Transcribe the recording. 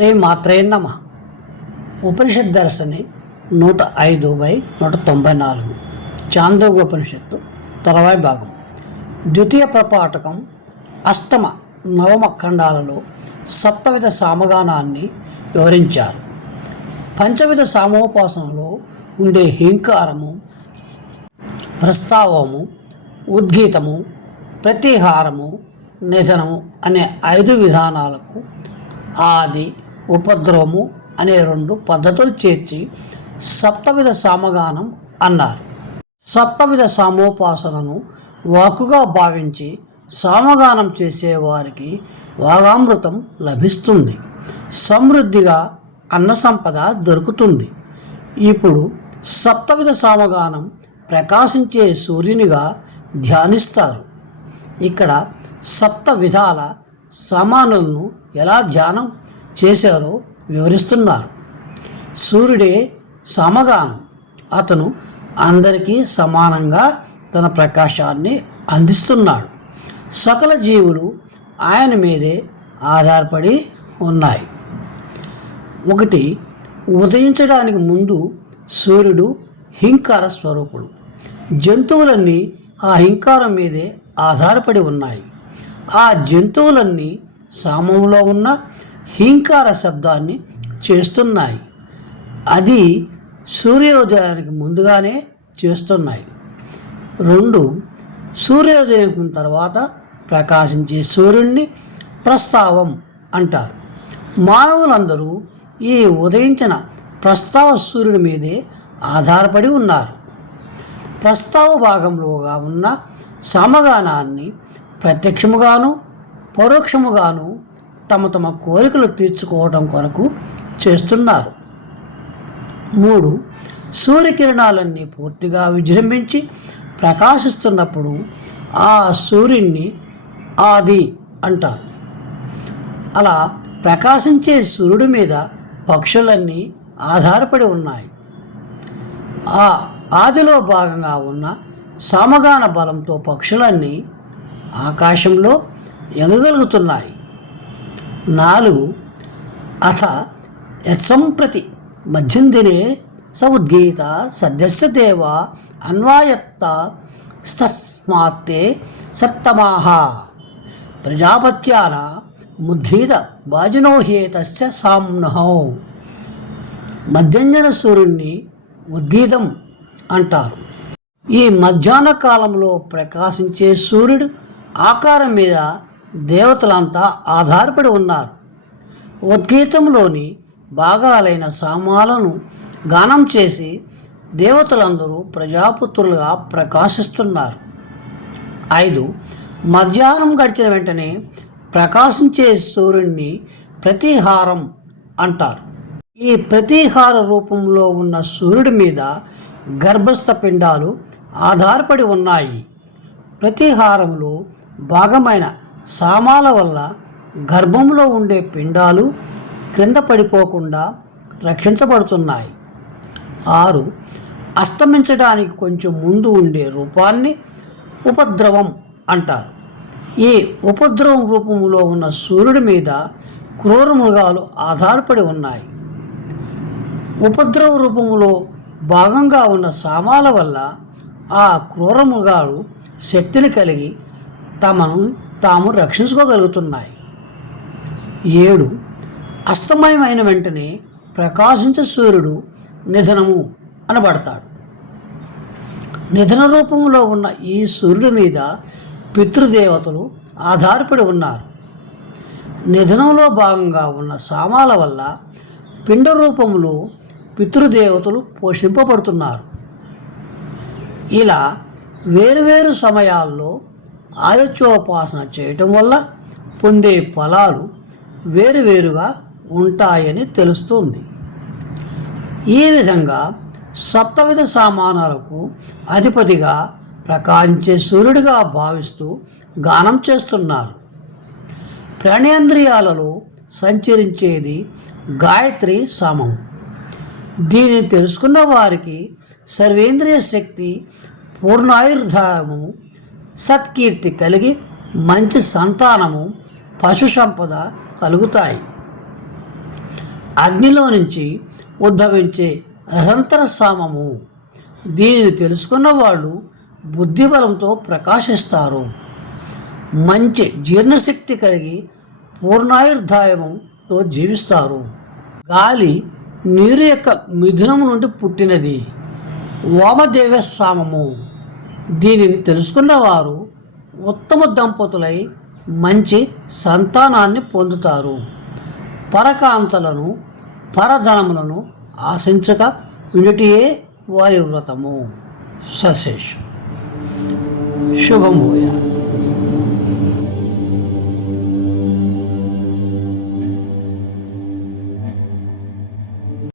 శ్రీ మాత్రే నమః. ఉపనిషత్ దర్శని 105/194 చాందోగ్యోపనిషత్తు తలవాయి భాగం ద్వితీయ ప్రపాఠకం అష్టమ నవమ ఖండాలలో సప్తవిధ సామగానాన్ని వివరించారు. పంచవిధ సామోపాసనలో ఉండే హీంకారము, ప్రస్తావము, ఉద్గీతము, ప్రతిహారము, నిధనము అనే 5 విధానాలకు ఆది, ఉపద్రవము అనే 2 పద్ధతులు చేర్చి సప్తవిధ సామగానం అన్నారు. సప్తవిధ సామోపాసనను వాక్కుగా భావించి సామగానం చేసేవారికి వాగామృతం లభిస్తుంది, సమృద్ధిగా అన్న సంపద దొరుకుతుంది. ఇప్పుడు సప్తవిధ సామగానం ప్రకాశించే సూర్యునిగా ధ్యానిస్తారు. ఇక్కడ సప్త విధాల సామానులను ఎలా ధ్యానం చేశారో వివరిస్తున్నారు. సూర్యుడే సామగానం. అతను అందరికీ సమానంగా తన ప్రకాశాన్ని అందిస్తున్నాడు. సకల జీవులు ఆయన మీదే ఆధారపడి ఉన్నాయి. 1. ఉదయించడానికి ముందు సూర్యుడు హింకార స్వరూపుడు. జంతువులన్నీ ఆ హింకారం మీదే ఆధారపడి ఉన్నాయి. ఆ జంతువులన్నీ సామంలో ఉన్న హీంకార శబ్దాన్ని చేస్తున్నాయి. అది సూర్యోదయానికి ముందుగానే చేస్తున్నాయి. 2. సూర్యోదయం తర్వాత ప్రకాశించే సూర్యుడిని ప్రస్తావం అంటారు. మానవులందరూ ఈ ఉదయించిన ప్రస్తావ సూర్యుడి మీదే ఆధారపడి ఉన్నారు. ప్రస్తావ భాగంలోగా ఉన్న సామగానాన్ని ప్రత్యక్షముగాను పరోక్షముగాను తమ తమ కోరికలు తీర్చుకోవడం కొరకు చేస్తున్నారు. 3. సూర్యకిరణాలన్నీ పూర్తిగా విజృంభించి ప్రకాశిస్తున్నప్పుడు ఆ సూర్యుడిని ఆది అంటారు. అలా ప్రకాశించే సూర్యుడి మీద పక్షులన్నీ ఆధారపడి ఉన్నాయి. ఆ ఆదిలో భాగంగా ఉన్న సామగాన బలంతో పక్షులన్నీ ఆకాశంలో ఎగగలుగుతున్నాయి. 4. అథ యత్సంప్రతి మధ్యందినే స ఉద్గీత సద్యస్య దేవ అన్వాయత్త స్తస్మాత్తే సత్తమాహ ప్రజాపత్యాన ముద్గీత వాజినో హేతస్య సామ్నహో. మధ్యంజన సూర్యుడిని ఉద్గీతం అంటారు. ఈ మధ్యాహ్న కాలంలో ప్రకాశించే సూర్యుడు ఆకారం మీద దేవతలంతా ఆధారపడి ఉన్నారు. ఉద్గీతంలోని భాగాలైన సామాలను గానం చేసి దేవతలందరూ ప్రజాపుత్రులుగా ప్రకాశిస్తున్నారు. 5. మధ్యాహ్నం గడిచిన వెంటనే ప్రకాశించే సూర్యుడిని ప్రతిహారం అంటారు. ఈ ప్రతిహార రూపంలో ఉన్న సూర్యుడి మీద గర్భస్థ పిండాలు ఆధారపడి ఉన్నాయి. ప్రతిహారంలో భాగమైన సామాల వల్ల గర్భంలో ఉండే పిండాలు క్రింద పడిపోకుండా రక్షించబడుతున్నాయి. 6. అస్తమించడానికి కొంచెం ముందు ఉండే రూపాన్ని ఉపద్రవం అంటారు. ఈ ఉపద్రవం రూపంలో ఉన్న సూర్యుడి మీద క్రూర మృగాలు ఆధారపడి ఉన్నాయి. ఉపద్రవ రూపంలో భాగంగా ఉన్న సామాల వల్ల ఆ క్రూర మృగాలు శక్తిని కలిగి తమను తాము రక్షించుకోగలుగుతున్నాయి. 7. అస్తమయమైన వెంటనే ప్రకాశించే సూర్యుడు నిధనము అనబడతాడు. నిధన రూపంలో ఉన్న ఈ సూర్యుడి మీద పితృదేవతలు ఆధారపడి ఉన్నారు. నిధనంలో భాగంగా ఉన్న సామాల వల్ల పిండ రూపంలో పితృదేవతలు పోషింపబడుతున్నారు. ఇలా వేరువేరు సమయాల్లో ఆదిత్యోపాసన చేయటం వల్ల పొందే ఫలాలు వేరువేరుగా ఉంటాయని తెలుస్తుంది. ఈ విధంగా సప్తవిధ సామానాలకు అధిపతిగా ప్రకాశించే సూర్యుడిగా భావిస్తూ గానం చేస్తున్నారు. ప్రాణేంద్రియాలలో సంచరించేది గాయత్రి సామం. దీనిని తెలుసుకున్న వారికి సర్వేంద్రియ శక్తి, పూర్ణాయుర్ధారము, సత్కీర్తి కలిగి మంచి సంతానము, పశు సంపద కలుగుతాయి. అగ్నిలో నుంచి ఉద్భవించే రసంతర సామము. దీనిని తెలుసుకున్న వాళ్ళు బుద్ధిబలంతో ప్రకాశిస్తారు. మంచి జీర్ణశక్తి కలిగి పూర్ణాయుర్దాయమంతో జీవిస్తారు. గాలి నీరు యొక్క మిథునము నుండి పుట్టినది. వామదేవ సామము. దీనిని తెలుసుకున్న వారు ఉత్తమ దంపతులై మంచి సంతానాన్ని పొందుతారు. పరకాంతలను పరధనములను ఆశించక వినుటియే వారి వ్రతము. సశేషం. శుభమూయ.